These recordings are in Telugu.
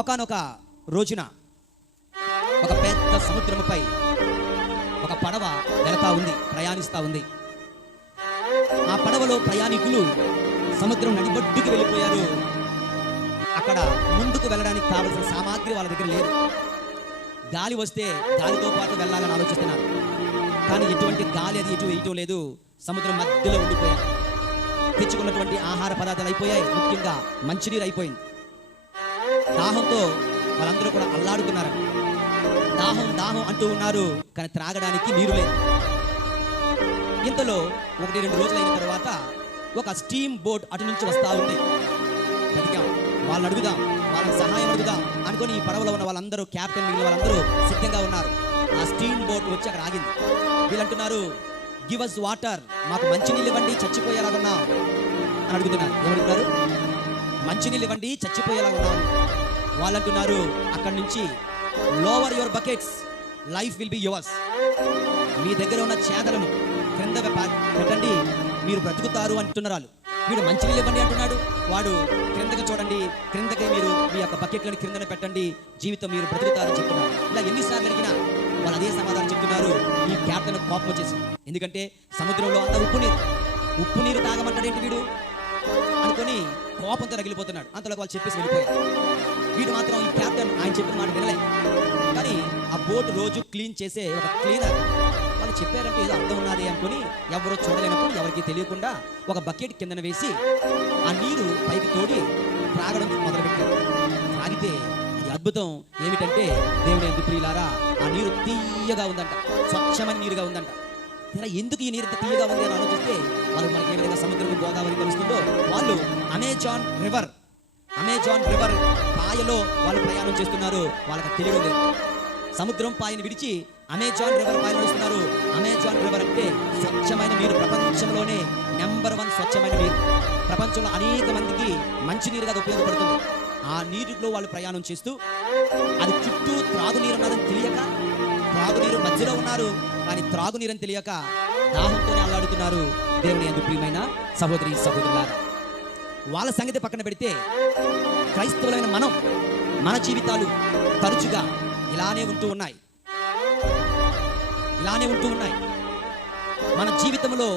ఒకానొక రోజున ఒక పెద్ద సముద్రముపై ఒక పడవ వెళతా ఉంది, ప్రయాణిస్తూ ఉంది. ఆ పడవలో ప్రయాణికులు సముద్రం నడిబొడ్డుకి వెళ్ళిపోయారు. అక్కడ ముందుకు వెళ్ళడానికి కావలసిన సామాగ్రి వాళ్ళ దగ్గర లేదు. గాలి వస్తే గాలితో పాటు వెళ్ళాలని ఆలోచిస్తున్నారు. కానీ ఎటువంటి గాలి అది ఎటు వేయటం లేదు. సముద్రం మధ్యలో ఉండిపోయారు. తెచ్చుకున్నటువంటి ఆహార పదార్థాలు అయిపోయాయి. ముఖ్యంగా మంచినీరు అయిపోయింది. దాహంతో వాళ్ళందరూ కూడా అల్లాడుతున్నారు. దాహం దాహం అంటూ ఉన్నారు, కానీ త్రాగడానికి నీరు లేదు. ఇంతలో 1-2 రోజులు అయిన తర్వాత ఒక స్టీమ్ బోట్ అటు నుంచి వస్తూ ఉంది. బతికాం, వాళ్ళని అడుగుదాం, వాళ్ళని సహాయం అడుగుదాం అనుకుని ఈ పడవలో ఉన్న వాళ్ళందరూ, క్యాప్టెన్ మిగిలిన వాళ్ళందరూ సిద్ధంగా ఉన్నారు. ఆ స్టీమ్ బోట్ వచ్చి అక్కడ ఆగింది. వీళ్ళంటున్నారు, గివ్ అస్ వాటర్, మాకు మంచినీళ్ళు ఇవ్వండి, చచ్చిపోయేలాగున్నాం అని అడుగుతున్నారు. ఏమడుగుతున్నారు? మంచినీళ్ళు ఇవ్వండి, చచ్చిపోయేలాగున్నాం. వాళ్ళంటున్నారు అక్కడి నుంచి, lower your buckets, life will be yours. మీ దగ్గర ఉన్న చేదలను క్రిందగా పెట్టండి, మీరు బ్రతుకుతారు అంటున్నారు వాళ్ళు. వీడు మంచినీళ్ళు ఇవ్వండి అంటున్నాడు, వాడు క్రిందగా చూడండి, క్రిందకే మీరు మీ యొక్క బకెట్లను క్రిందన పెట్టండి, జీవితం మీరు బ్రతుకుతారని చెప్తున్నారు. ఇలా ఎన్నిసార్లు అడిగినా వాళ్ళు అదే సమాధానం చెప్తున్నారు. ఈ క్యాప్టెన్ కోపం వచ్చేసి, ఎందుకంటే సముద్రంలో అంతా ఉప్పు నీరు తాగమంటాడేంటి వీడు అనుకొని కోపంతో రగిలిపోతున్నాడు. అంతలో వాళ్ళు చెప్పేసి వెళ్ళిపోయారు. వీడు మాత్రం ఈ క్యాప్టెన్ ఆయన చెప్పిన మాట వినలే. కానీ ఆ బోట్ రోజు క్లీన్ చేసే ఒక క్లీనర్ వాళ్ళు చెప్పారంటే ఏదో అర్థం ఉన్నది అనుకుని ఎవరో చూడలేనప్పుడు ఎవరికి తెలియకుండా ఒక బకెట్ కిందన వేసి ఆ నీరు పైకి తోడి త్రాగడం మొదలుపెట్టారు. త్రాగితే అది అద్భుతం ఏమిటంటే, దేవుని యందు ప్రియులారా, ఆ నీరు తీయగా ఉందంట, స్వచ్ఛమైన నీరుగా ఉందంట. ఇలా ఎందుకు ఈ నీరు తీయగా ఉంది అని ఆలోచిస్తే, వాళ్ళు మనకి ఏ విధంగా సముద్రం గోదావరి కలుస్తుందో, వాళ్ళు అమెజాన్ రివర్ పాయలో వాళ్ళు ప్రయాణం చేస్తున్నారు. వాళ్ళకి తెలియడం లేదు. సముద్రం పాయను విడిచి అమెజాన్ రివర్ పాయలు నడుస్తున్నారు. అమెజాన్ రివర్ అంటే స్వచ్ఛమైన నీరు, ప్రపంచంలోనే నెంబర్ 1 స్వచ్ఛమైన నీరు. ప్రపంచంలో అనేక మందికి మంచి నీరుగా అది ఉపయోగపడుతుంది. ఆ నీటిలో వాళ్ళు ప్రయాణం చేస్తూ, అది చుట్టూ త్రాగునీరు ఉన్నదని తెలియక, త్రాగునీరు మధ్యలో ఉన్నారు కానీ త్రాగునీరని తెలియక దాహంతోనే అల్లాడుతున్నారు. దేవుని యందు ప్రియమైన సహోదరి సహోదరులారా, వాళ్ళ సంగతి పక్కన పెడితే, క్రైస్తవులైన మన జీవితాలు తరచుగా ఇలానే ఉంటూ ఉన్నాయి. మన జీవితంలో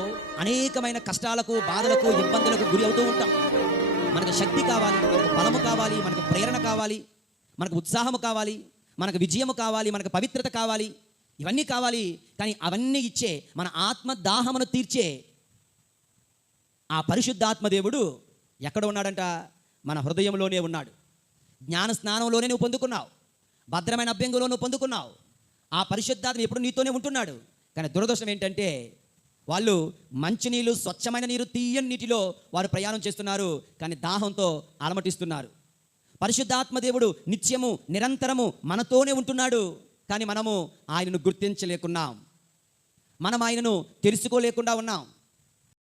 అనేకమైన కష్టాలకు, బాధలకు, ఇబ్బందులకు గురి అవుతూ ఉంటాం. మనకు శక్తి కావాలి, మనకు బలము కావాలి, మనకు ప్రేరణ కావాలి, మనకు ఉత్సాహము కావాలి, మనకు విజయము కావాలి, మనకు పవిత్రత కావాలి, ఇవన్నీ కావాలి. కానీ అవన్నీ ఇచ్చే, మన ఆత్మ దాహమును తీర్చే ఆ పరిశుద్ధాత్మ దేవుడు ఎక్కడ ఉన్నాడంట? మన హృదయంలోనే ఉన్నాడు. జ్ఞాన స్నానంలోనే నువ్వు పొందుకున్నావు, భద్రమైన అభ్యంగంలో నువ్వు పొందుకున్నావు. ఆ పరిశుద్ధాత్మ ఎప్పుడు నీతోనే ఉంటున్నాడు. కానీ దురదృష్టం ఏంటంటే, వాళ్ళు మంచినీళ్ళు, స్వచ్ఛమైన నీరు, తీయని నీటిలో వారు ప్రయాణం చేస్తున్నారు, కానీ దాహంతో అలమటిస్తున్నారు. పరిశుద్ధాత్మ దేవుడు నిత్యము నిరంతరము మనతోనే ఉంటున్నాడు, కానీ మనము ఆయనను గుర్తించలేకున్నాం, మనం ఆయనను తెలుసుకోలేకుండా ఉన్నాం.